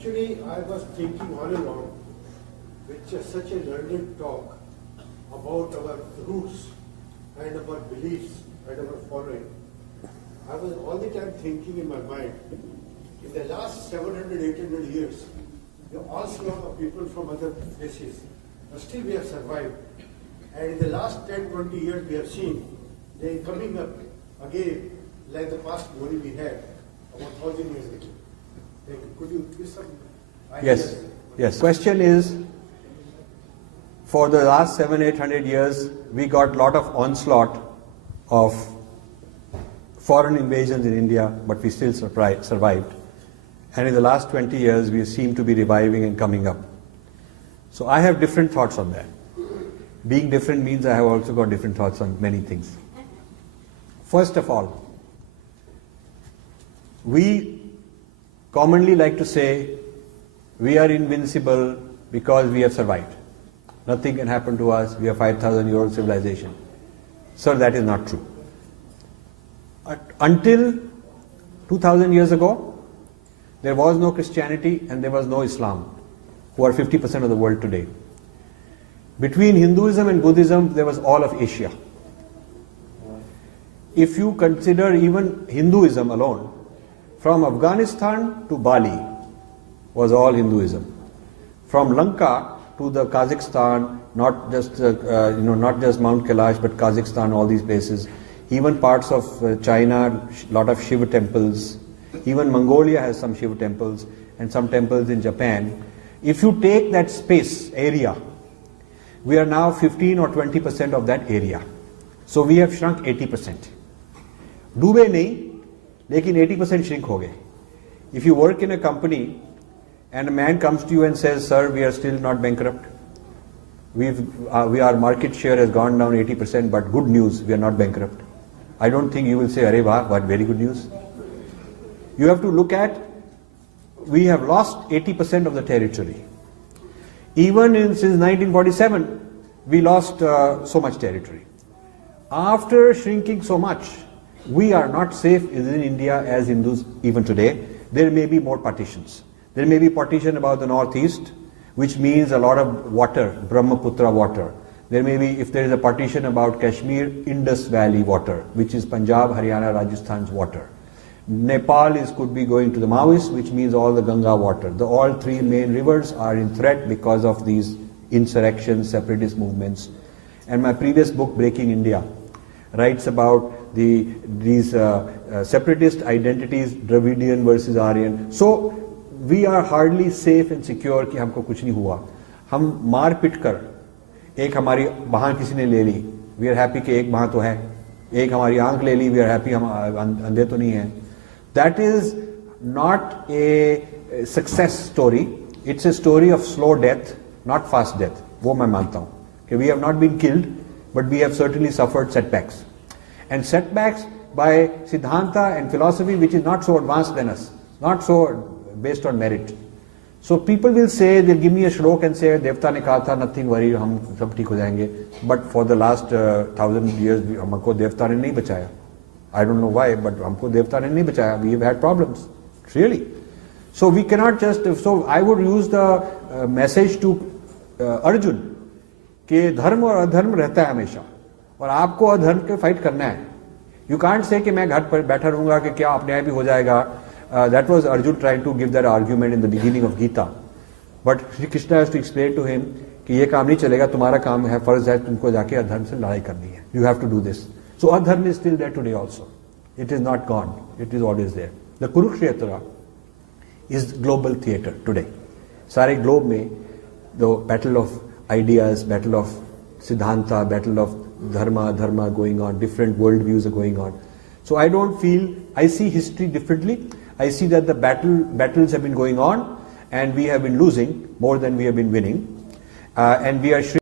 Actually, I was thinking all along, with such a learned talk about our roots and our beliefs and our following, I was all the time thinking in my mind, in the last 700, 800 years, the onslaught of people from other places, but still we have survived. And in the last 10, 20 years, we have seen they coming up again, like the past glory we had about 1,000 years ago. Could you give some ideas? Yes. Question is, for the last 700-800 years, we got a lot of onslaught of foreign invasions in India, but we still survived. And in the last 20 years, we seem to be reviving and coming up. So I have different thoughts on that. Being different means I have also got different thoughts on many things. First of all, we commonly like to say we are invincible because we have survived. Nothing can happen to us. We are 5,000-year-old civilization. Sir, that is not true. Until 2,000 years ago, there was no Christianity and there was no Islam, who are 50% of the world today. Between Hinduism and Buddhism, there was all of Asia. If you consider even Hinduism alone, from Afghanistan to Bali was all Hinduism. From Lanka to the Kazakhstan, not just Mount Kailash, but Kazakhstan, all these places. Even parts of China, a lot of Shiva temples. Even Mongolia has some Shiva temples and some temples in Japan. If you take that space, area, we are now 15 or 20% of that area. So we have shrunk 80%. डूबे नहीं, लेकिन 80% shrink हो गए. If you work in a company and a man comes to you and says, "Sir, we are still not bankrupt. Our market share has gone down 80%, but good news, we are not bankrupt." I don't think you will say, "Arey wah, what very good news." You have to look at, we have lost 80% of the territory. Even since 1947, we lost so much territory. After shrinking so much, we are not safe in India as Hindus even today. There may be more partitions. There may be partition about the northeast, which means a lot of water, Brahmaputra water. There may be, if there is a partition about Kashmir, Indus Valley water, which is Punjab, Haryana, Rajasthan's water. Nepal could be going to the Maoists, which means all the Ganga water. All three main rivers are in threat because of these insurrections, separatist movements. And my previous book, Breaking India, writes about these separatist identities, Dravidian versus Aryan. So we are hardly safe and secure कि हमको कुछ नहीं हुआ. हम मार पिट कर एक हमारी बाँह किसी ने ले ली, we are happy कि एक बाँह तो है, एक हमारी आंख ले ली, we are happy हम अंधे तो नहीं हैं. That is not a success story. It's a story of slow death, not fast death. वो मैं मानता हूँ कि we have not been killed, but we have certainly suffered setbacks. And setbacks by Siddhanta and philosophy, which is not so advanced than us, not so based on merit. So people will say, they'll give me a shlok and say, Devta ne kaha tha, nothing worry, hum sab theek ho jayenge. But for the last 1,000 years, हमको देवता ने नहीं बचाया. I don't know why, but हमको देवता ने नहीं बचाया. We have had problems, really. So we cannot just. So I would use the message to Arjun कि धर्म और अधर्म रहता है हमेशा, और आपको अधर्म के फाइट करना है. You can't say कि मैं घर पर बैठा रहूंगा कि क्या अपने आप ही हो जाएगा. That was Arjun trying to give that argument in the beginning of Gita. But Sri Krishna has to explain to him कि ये काम नहीं चलेगा, तुम्हारा काम है, फर्ज है तुमको जाके अधर्म से लड़ाई करनी है. You have to do this. So adharma is still there today also. It is not gone. It is always there. The Kurukshetra is global theatre today. सारे globe में the battle of ideas, battle of Siddhanta, battle of dharma going on, different world views are going on. So I don't feel, I see history differently. I see that the battles have been going on and we have been losing more than we have been winning. And we are